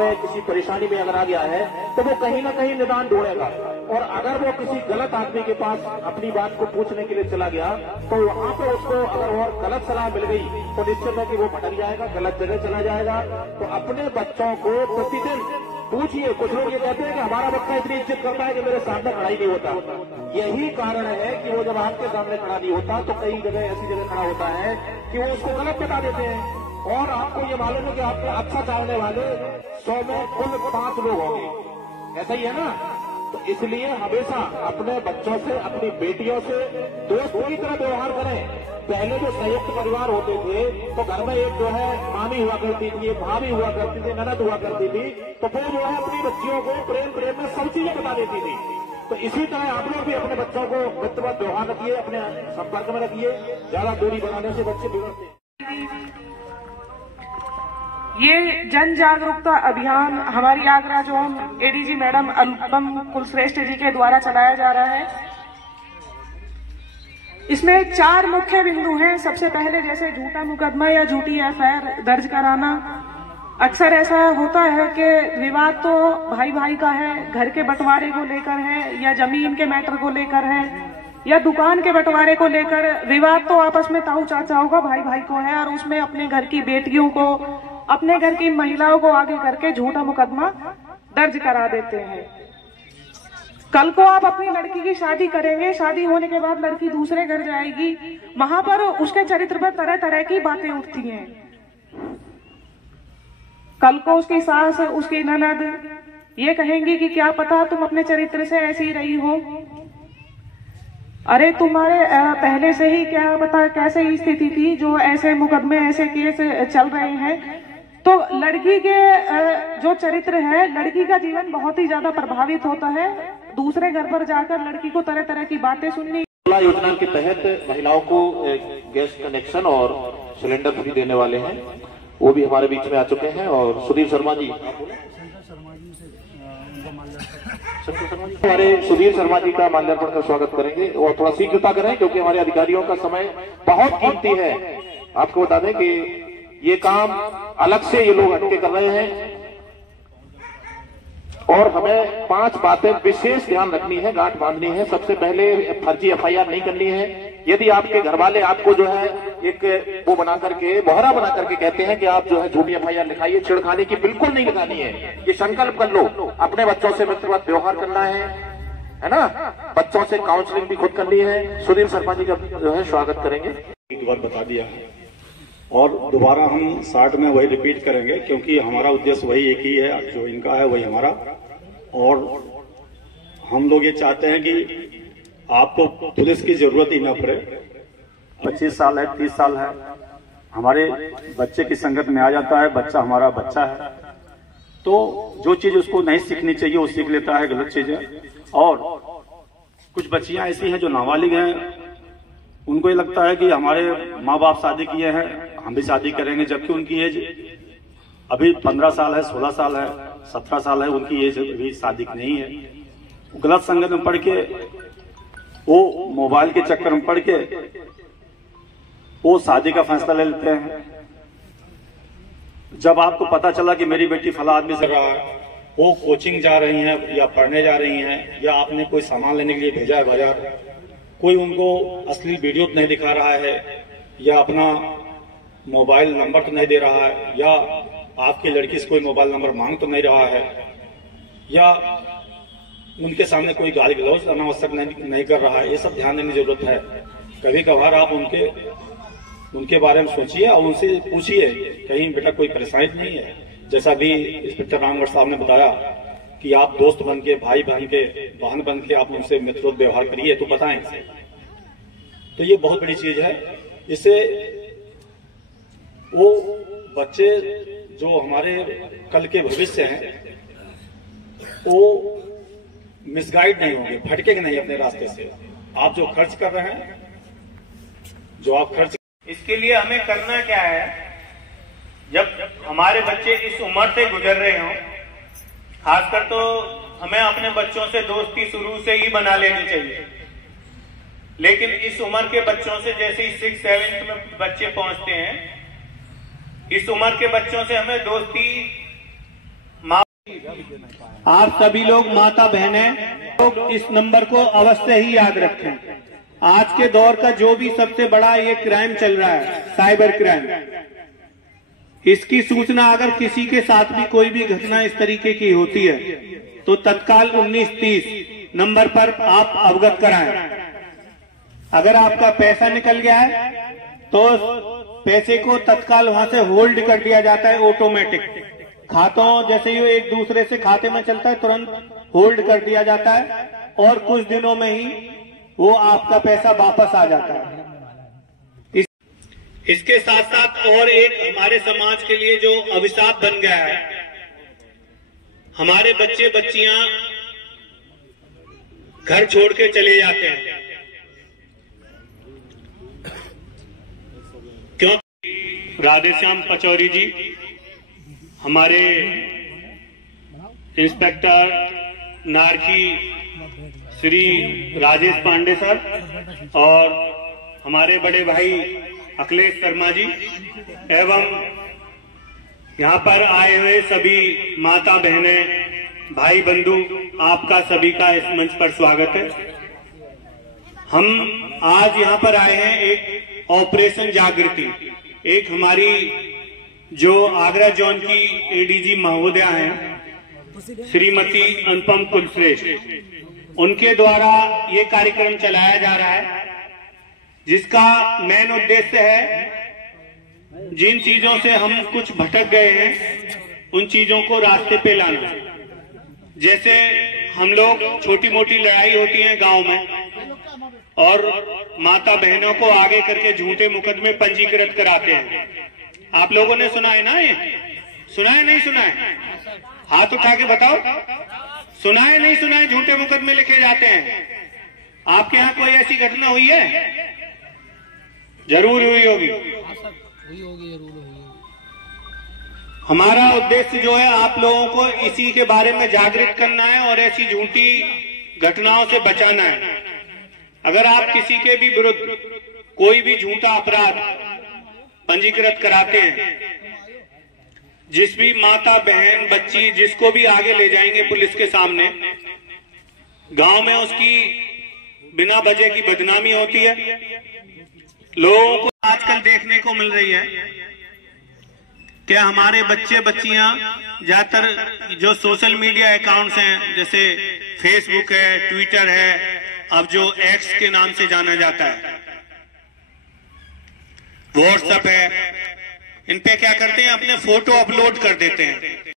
में किसी परेशानी में अगर आ गया है तो वो कहीं ना कहीं निदान ढूंढेगा। और अगर वो किसी गलत आदमी के पास अपनी बात को पूछने के लिए चला गया तो वहां पर उसको अगर और गलत सलाह मिल गई तो निश्चित है कि वो भटक जाएगा, गलत जगह चला जाएगा। तो अपने बच्चों को प्रतिदिन पूछिए। कुछ लोग ये कहते हैं कि हमारा बच्चा इतनी इज्जत करता है कि मेरे सामने खड़ा ही नहीं होता। यही कारण है कि वो जब आपके सामने खड़ा नहीं होता तो कई जगह ऐसी जगह खड़ा होता है कि वो उसको गलत बता देते हैं। और आपको ये मालूम है कि आपके अच्छा चाहने वाले 100 में कुल 5 लोग होंगे, ऐसा ही है ना। तो इसलिए हमेशा अपने बच्चों से, अपनी बेटियों से दोस्तों की तरह व्यवहार करें। पहले जो संयुक्त परिवार होते थे तो घर में एक जो है मामी हुआ करती थी, एक भाभी हुआ करती थी, ननद हुआ करती थी, तो वो जो है अपनी बच्चियों को प्रेम में सब चीजें बता देती थी। तो इसी तरह आप लोग भी अपने बच्चों को मित्रवत व्यवहार रखिए, अपने संपर्क में रखिए। ज्यादा दूरी बनाने से बच्चे बिगड़ते हैं। ये जन जागरूकता अभियान हमारी आगरा जोन एडीजी मैडम अनुपम कुलश्रेष्ठ जी के द्वारा चलाया जा रहा है। इसमें 4 मुख्य बिंदु हैं। सबसे पहले जैसे झूठा मुकदमा या झूठी एफआईआर दर्ज कराना। अक्सर ऐसा होता है कि विवाद तो भाई भाई का है, घर के बंटवारे को लेकर है, या जमीन के मैटर को लेकर है, या दुकान के बंटवारे को लेकर विवाद तो आपस में ताऊ चाचाओं का, भाई भाई को है, और उसमें अपने घर की बेटियों को, अपने घर की महिलाओं को आगे करके झूठा मुकदमा दर्ज करा देते हैं। कल को आप अपनी लड़की की शादी करेंगे, शादी होने के बाद लड़की दूसरे घर जाएगी, वहां पर उसके चरित्र पर तरह तरह की बातें उठती हैं। कल को उसकी सास, उसकी ननद ये कहेंगी कि क्या पता तुम अपने चरित्र से ऐसी रही हो, अरे तुम्हारे पहले से ही क्या पता कैसे ही स्थिति थी जो ऐसे मुकदमे, ऐसे केस चल रहे हैं। तो लड़की के जो चरित्र है, लड़की का जीवन बहुत ही ज्यादा प्रभावित होता है। दूसरे घर पर जाकर लड़की को तरह तरह की बातें सुननी। योजना के तहत महिलाओं को गैस कनेक्शन और सिलेंडर फ्री देने वाले हैं, वो भी हमारे बीच में आ चुके हैं। और सुधीर शर्मा जी, हमारे सुधीर शर्मा जी का माल्यार्पण का स्वागत करेंगे। और थोड़ा शीघ्रता करें क्योंकि हमारे अधिकारियों का समय बहुत कीमती है। आपको बता दें कि ये काम अलग से ये लोग हटके कर रहे हैं और हमें 5 बातें विशेष ध्यान रखनी है, गांठ बांधनी है। सबसे पहले फर्जी एफआईआर नहीं करनी है। यदि आपके घर वाले आपको जो है एक वो बना करके, बोहरा बना करके कहते हैं कि आप जो है झूठी एफआईआर लिखाइए, छिड़खाने की बिल्कुल नहीं लिखानी है। ये संकल्प कर लो। अपने बच्चों से मित्रवत व्यवहार करना है ना। बच्चों से काउंसलिंग भी खुद करनी है। सुधीर शर्मा जी का जो है स्वागत करेंगे। एक बार बता दिया और दोबारा हम 60 में वही रिपीट करेंगे क्योंकि हमारा उद्देश्य वही एक ही है, जो इनका है वही हमारा। और हम लोग ये चाहते हैं कि आपको पुलिस की जरूरत ही न पड़े। 25 साल है, 30 साल है, हमारे बच्चे की संगत में आ जाता है, बच्चा हमारा बच्चा है, तो जो चीज उसको नहीं सीखनी चाहिए वो सीख लेता है, गलत चीजें। और कुछ बच्चियां ऐसी हैं जो नाबालिग हैं, उनको ये लगता है कि हमारे माँ बाप शादी किए हैं, हम भी शादी करेंगे, जबकि उनकी एज अभी 15 साल है, 16 साल है, 17 साल है, उनकी एज अभी शादी नहीं है। गलत संगत में पढ़ के, वो मोबाइल के चक्कर में पढ़ के वो शादी का फैसला ले लेते हैं। जब आपको पता चला कि मेरी बेटी फला आदमी से रहा है, वो कोचिंग जा रही हैं या पढ़ने जा रही हैं, या आपने कोई सामान लेने के लिए भेजा है बाजार, कोई उनको अश्लील वीडियो तो नहीं दिखा रहा है, या अपना मोबाइल नंबर तो नहीं दे रहा है, या आपकी लड़की से कोई मोबाइल नंबर मांग तो नहीं रहा है, या उनके सामने कोई गाली गलौज अनावश्यक नहीं कर रहा है, ये सब ध्यान देने की जरूरत है। कभी कभार आप उनके बारे में सोचिए और उनसे पूछिए कहीं बेटा कोई परेशानी नहीं है। जैसा भी इंस्पेक्टर रामगढ़ साहब ने बताया कि आप दोस्त बन के, भाई बन के, बहन बन के आप उनसे मित्रवत व्यवहार करिए तो बताएं। तो ये बहुत बड़ी चीज है। इससे वो बच्चे जो हमारे कल के भविष्य हैं वो मिसगाइड नहीं होंगे, भटकेंगे नहीं अपने रास्ते से। आप जो खर्च कर रहे हैं, जो आप खर्च, इसके लिए हमें करना क्या है, जब हमारे बच्चे इस उम्र से गुजर रहे हों, खासकर तो हमें अपने बच्चों से दोस्ती शुरू से ही बना लेनी चाहिए। लेकिन इस उम्र के बच्चों से, जैसे ही 6th 7th में बच्चे पहुंचते हैं, इस उम्र के बच्चों से हमें दोस्ती आप सभी लोग माता बहनें लोग इस नंबर को अवश्य ही याद रखें। आज के दौर का जो भी सबसे बड़ा ये क्राइम चल रहा है, साइबर क्राइम, इसकी सूचना अगर किसी के साथ भी कोई भी घटना इस तरीके की होती है तो तत्काल 1930 नंबर पर आप अवगत कराएं। अगर आपका पैसा निकल गया है तो पैसे को तत्काल वहां से होल्ड कर दिया जाता है, ऑटोमेटिक। खातों जैसे ही एक दूसरे से खाते में चलता है तुरंत होल्ड कर दिया जाता है और कुछ दिनों में ही वो आपका पैसा वापस आ जाता है। इसके साथ साथ और एक हमारे समाज के लिए जो अभिशाप बन गया है, हमारे बच्चे बच्चियां घर छोड़ के चले जाते हैं क्योंकि राधेश्याम पचौरी जी, हमारे इंस्पेक्टर नारकी श्री राजेश पांडे सर और हमारे बड़े भाई अखिलेश शर्मा जी एवं यहाँ पर आए हुए सभी माता बहनें भाई बंधु, आपका सभी का इस मंच पर स्वागत है। हम आज यहाँ पर आए हैं एक ऑपरेशन जागृति, एक हमारी जो आगरा जोन की एडीजी महोदया हैं श्रीमती अनुपम कुलश्रेष्ठ, उनके द्वारा ये कार्यक्रम चलाया जा रहा है जिसका मेन उद्देश्य है जिन चीजों से हम कुछ भटक गए हैं उन चीजों को रास्ते पे लाना। जैसे हम लोग छोटी मोटी लड़ाई होती है गांव में और माता बहनों को आगे करके झूठे मुकदमे पंजीकृत कराते हैं। आप लोगों ने सुना है ना, ये सुना है नहीं सुना है? हाथ उठा के बताओ, सुना है नहीं सुना है? झूठे मुकदमे लिखे जाते हैं। आपके यहाँ कोई ऐसी घटना हुई है? जरूर हुई होगी। हमारा उद्देश्य जो है आप लोगों को इसी के बारे में जागृत करना है और ऐसी झूठी घटनाओं से बचाना है। अगर आप किसी के भी विरुद्ध कोई भी झूठा अपराध पंजीकृत कराते हैं, जिस भी माता बहन बच्ची जिसको भी आगे ले जाएंगे पुलिस के सामने, गांव में उसकी बिना वजह की बदनामी होती है। लोगों को आजकल देखने को मिल रही है कि हमारे बच्चे बच्चियां ज्यादातर जो सोशल मीडिया अकाउंट्स हैं, जैसे फेसबुक है, ट्विटर है, अब जो एक्स के नाम से जाना जाता है, व्हाट्सएप है, इन पे क्या करते हैं, अपने फोटो अपलोड कर देते हैं।